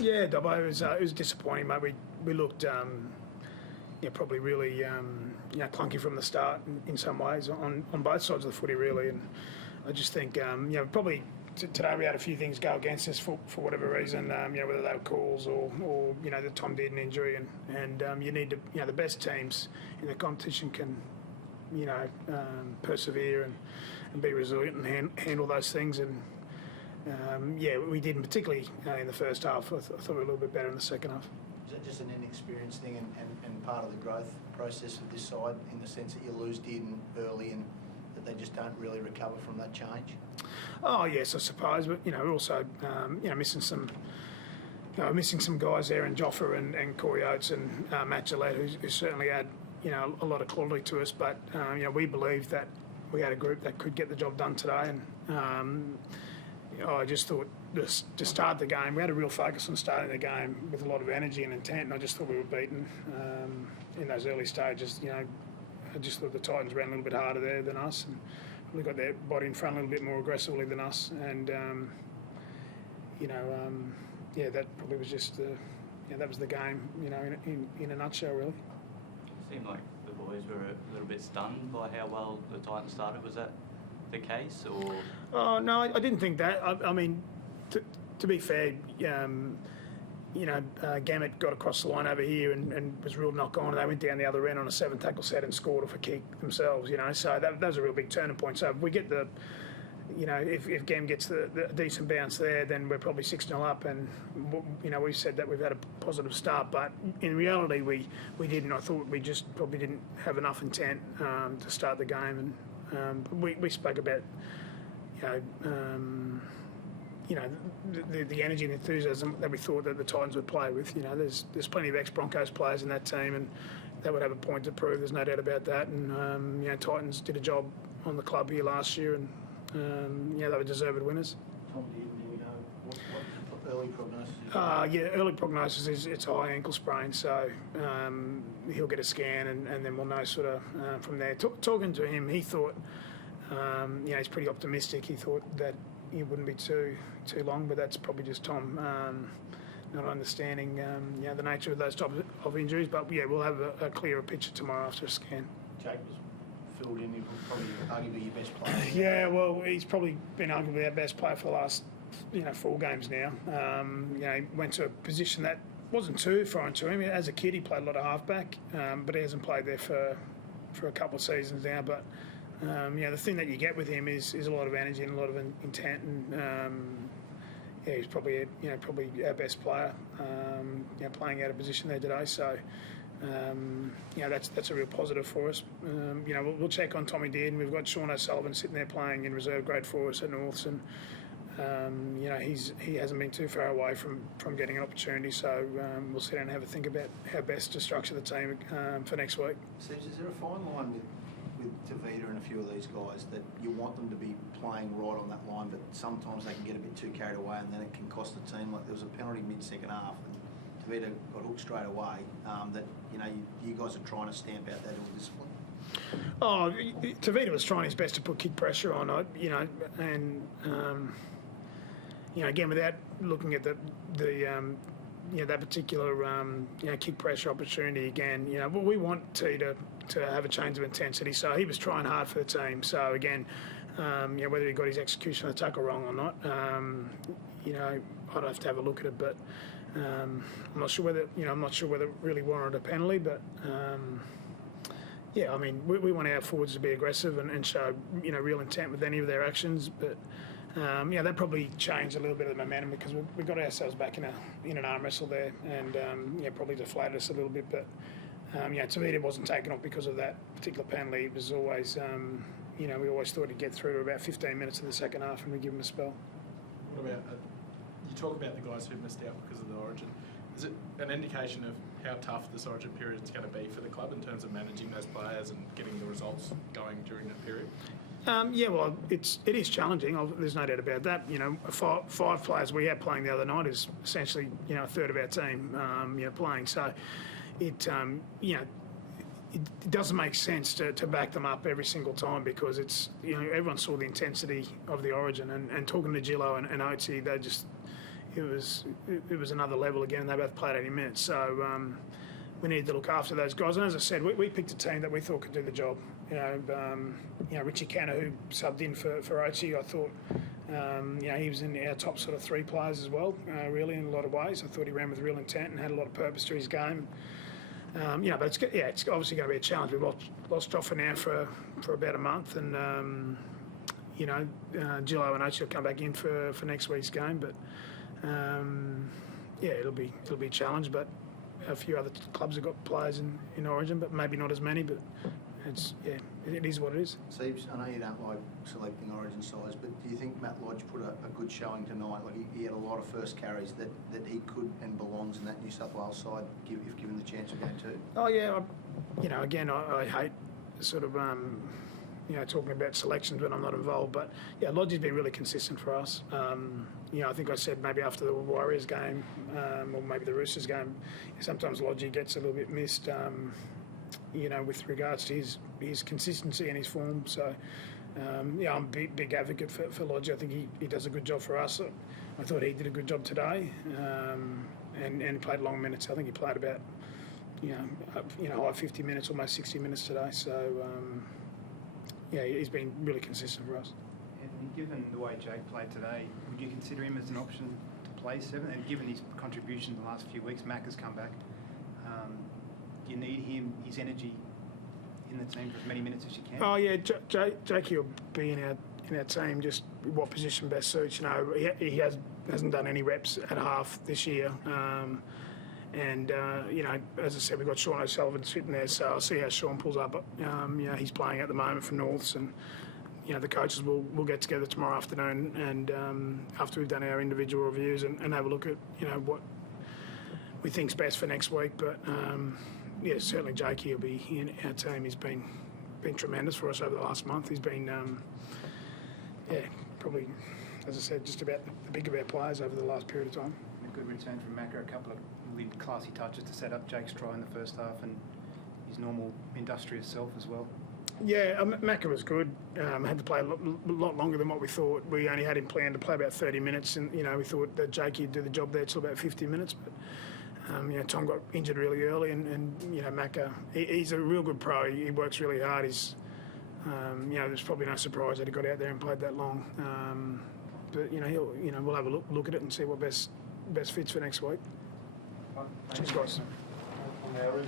Yeah, Dobbo, it was disappointing, mate. We looked, probably really, clunky from the start in some ways on both sides of the footy, really. And I just think, probably today we had a few things go against us for whatever reason, whether they were calls or the Tom Dearden injury, and you need to, the best teams in the competition can, persevere and be resilient and handle those things. And we didn't, particularly in the first half. I thought we were a little bit better in the second half. Is that just an inexperienced thing and part of the growth process of this side, in the sense that you lose Dearden early and that they just don't really recover from that change? Oh yes, I suppose, but we're also missing some guys there, and Joffa and Corey Oates and Matt Gillette, who certainly had a lot of quality to us. But we believed that we had a group that could get the job done today, and I just thought to start the game, we had a real focus on starting the game with a lot of energy and intent, and I just thought we were beaten in those early stages. I just thought the Titans ran a little bit harder there than us, and we got their body in front a little bit more aggressively than us, and that probably was just that was the game, in a nutshell, really. It seemed like the boys were a little bit stunned by how well the Titans started. Was that the case, or? Oh no, I didn't think that. I mean, to be fair, Gamet got across the line over here and was ruled knock on, and they went down the other end on a 7-tackle set and scored off a kick themselves. So that was a real big turning point. So if we get the, if Gam gets the decent bounce there, then we're probably 6-0 up, and we've said that we've had a positive start, but in reality we didn't. I thought we just probably didn't have enough intent to start the game, and we spoke about the energy and enthusiasm that we thought that the Titans would play with. There's plenty of ex-Broncos players in that team, and they would have a point to prove. There's no doubt about that. And Titans did a job on the club here last year, and they were deserved winners. Tom Dearden, what early prognosis? Early prognosis is it's a high ankle sprain, so he'll get a scan, and then we'll know sort of from there. Talking to him, he thought, he's pretty optimistic. He thought that it wouldn't be too long, but that's probably just Tom not understanding the nature of those types of injuries. But we'll have a clearer picture tomorrow after a scan. Jake was filled in. He was probably arguably your best player. Yeah, well, he's probably been arguably our best player for the last 4 games now. He went to a position that wasn't too foreign to him. As a kid, he played a lot of halfback, but he hasn't played there for a couple of seasons now. But the thing that you get with him is a lot of energy and a lot of intent, and he's probably our best player, playing out of position there today. So that's a real positive for us. We'll check on Tommy Dearden. We've got Sean O'Sullivan sitting there playing in reserve grade for us at Norths, and he hasn't been too far away from getting an opportunity. So we'll sit down and have a think about how best to structure the team for next week. So is there a fine line with Tavita and a few of these guys that you want them to be playing right on that line, but sometimes they can get a bit too carried away, and then it can cost the team? Like there was a penalty mid-second half, and Tavita got hooked straight away. That you guys are trying to stamp out that ill discipline. Oh, Tavita was trying his best to put kick pressure on, again, without looking at that particular kick pressure opportunity again. We want to have a change of intensity. So he was trying hard for the team. So again, whether he got his execution of the tackle wrong or not, I'd have to have a look at it. But I'm not sure whether it really warranted a penalty. But we want our forwards to be aggressive and show real intent with any of their actions. But that probably changed a little bit of the momentum, because we got ourselves back in an arm wrestle there, and probably deflated us a little bit. But Tavita wasn't taken off because of that particular penalty. It was always, we always thought he'd get through to about 15 minutes of the second half, and we give him a spell. What about you talk about the guys who missed out because of the Origin? Is it an indication of how tough this Origin period is going to be for the club in terms of managing those players and getting the results going during that period? It is challenging. There's no doubt about that. Five players we had playing the other night is essentially a third of our team playing. So it doesn't make sense to back them up every single time, because everyone saw the intensity of the Origin, and talking to Gillo and Oatesy, they just it was another level again. They both played 80 minutes, so we needed to look after those guys. And as I said, we picked a team that we thought could do the job. Richie Canner, who subbed in for Ochi, I thought, he was in our top sort of 3 players as well, really, in a lot of ways. I thought he ran with real intent and had a lot of purpose to his game. But it's obviously going to be a challenge. We've lost Joffa now for about a month, and Gillo and Ochi will come back in for next week's game. But it'll be a challenge. But a few other clubs have got players in Origin, but maybe not as many. But it is what it is. Siebes, I know you don't like selecting Origin sides, but do you think Matt Lodge put a good showing tonight? Like he had a lot of first carries that he could and belongs in that New South Wales side if given the chance of going too. Oh yeah, again, I hate sort of talking about selections when I'm not involved, but yeah, Lodge has been really consistent for us. I think I said maybe after the Warriors game or maybe the Roosters game, sometimes Lodge gets a little bit missed. With regards to his consistency and his form. So, I'm a big advocate for Lodge. I think he does a good job for us. I thought he did a good job today, and he played long minutes. I think he played about, high 50 minutes, almost 60 minutes today. So, he's been really consistent for us. And given the way Jake played today, would you consider him as an option to play 7? And given his contribution the last few weeks, Mac has come back. You need his energy in the team for as many minutes as you can. Oh yeah, Jakey will be in our team. Just what position best suits. He hasn't done any reps at half this year, and as I said, we've got Sean O'Sullivan sitting there, so I'll see how Sean pulls up. He's playing at the moment for Norths, and the coaches will get together tomorrow afternoon, and after we've done our individual reviews and have a look at what we think's best for next week, but. Certainly Jakey will be in our team. He's been tremendous for us over the last month. He's been, probably, as I said, just about the big of our players over the last period of time. A good return from Macca, a couple of really classy touches to set up Jake's try in the first half, and his normal industrious self as well. Yeah, Macca was good. Had to play a lot longer than what we thought. We only had him planned to play about 30 minutes, and we thought that Jakey would do the job there till about 50 minutes. But Tom got injured really early, and Macca, he's a real good pro. He works really hard. He's, there's probably no surprise that he got out there and played that long. But we'll have a look at it and see what best fits for next week. Cheers, guys. On our end,